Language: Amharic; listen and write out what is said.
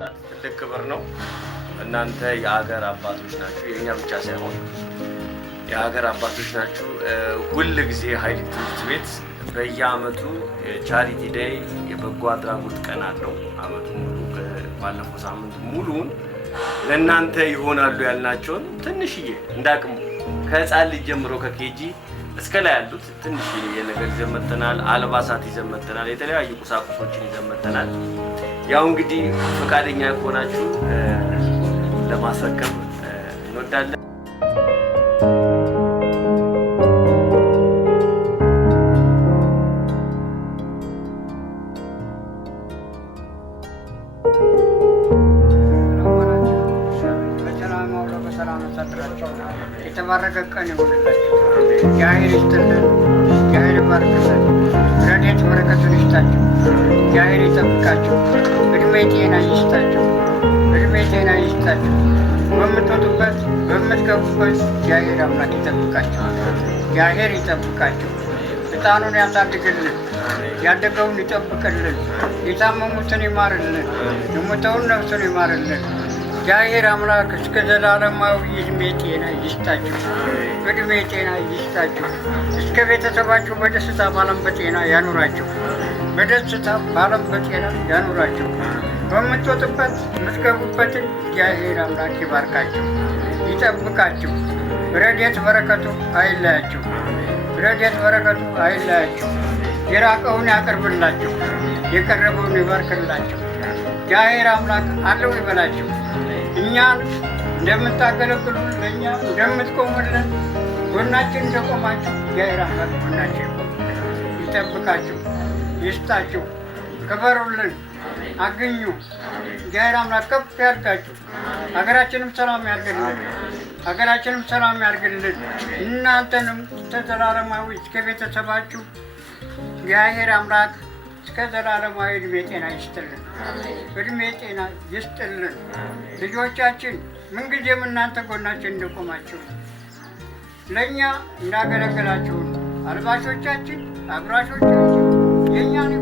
ማውጣት ትልቅ ክብር ነው። እናንተ የሀገር አባቶች ናችሁ፣ የኛ ብቻ ሳይሆን የሀገር አባቶች ናችሁ። ሁል ጊዜ ሀይል ትምህርት ቤት በየአመቱ ቻሪቲ ዴይ የበጎ አድራጎት ቀን አለው። አመቱ ሙሉ ባለፈው ሳምንት ሙሉውን ለእናንተ ይሆናሉ ያልናቸውን ትንሽዬ እንዳቅሙ ከህፃን ልጅ ጀምሮ ከኬጂ እስከ ላይ ያሉት ትንሽዬ ነገር ይዘን መጥተናል። አልባሳት ይዘን መጥተናል። የተለያዩ ቁሳቁሶችን ይዘን መጥተናል። ያው እንግዲህ ፈቃደኛ ከሆናችሁ ለማስረከብ እንወዳለን። የተባረከ ቀን ይሁንላችሁ። እግዚአብሔር ይስጥልን፣ እግዚአብሔር ይባርክልን፣ ረድኤት በረከቱን ይስጣችሁ፣ እግዚአብሔር ይጠብቃችሁ፣ እድሜ ጤና ይስጣችሁ፣ እድሜ ጤና ይስጣችሁ። በምትወጡበት በምትገቡበት እግዚአብሔር አምላክ ይጠብቃችሁ፣ እግዚአብሔር ይጠብቃችሁ። ሕፃኑን ያሳድግልን፣ ያደገውን ይጠብቅልን፣ የታመሙትን ይማርልን፣ የሞተውን ነፍሱን ይማርልን። እግዚአብሔር አምላክ እስከ ዘላለማዊ እድሜ ጤና ይስጣችሁ፣ እድሜ ጤና ይስጣችሁ። እስከ ቤተሰባችሁ በደስታ ባለም በጤና ያኑራችሁ፣ በደስታ ባለም በጤና ያኑራችሁ። በምትወጡበት የምትገቡበትን እግዚአብሔር አምላክ ይባርካችሁ፣ ይጠብቃችሁ። ረድኤት በረከቱ አይለያችሁ፣ ረድኤት በረከቱ አይለያችሁ። የራቀውን ያቀርብላችሁ፣ የቀረበውን ይባርክላችሁ። እግዚአብሔር አምላክ አለው ይበላችሁ። እኛን እንደምታገለግሉ ለእኛ እንደምትቆሙልን ጎናችን እንደቆማችሁ እግዚአብሔር አምላክ ጎናችን ይጠብቃችሁ፣ ይስጣችሁ። ክበሩልን፣ አግኙ። እግዚአብሔር አምላክ ከፍ ያድርጋችሁ። ሀገራችንም ሰላም ያድርግልን፣ ሀገራችንም ሰላም ያድርግልን። እናንተንም ዘላለማዊ እስከ ቤተሰባችሁ እግዚአብሔር አምላክ እስከ ዘላለማዊ እድሜ ጤና ይስጥልን፣ እድሜ ጤና ይስጥልን። ልጆቻችን ምንጊዜም እናንተ ጎናችን እንደቆማችሁ ለእኛ እንዳገለገላችሁን አልባሾቻችን፣ አጉራሾቻችን የእኛን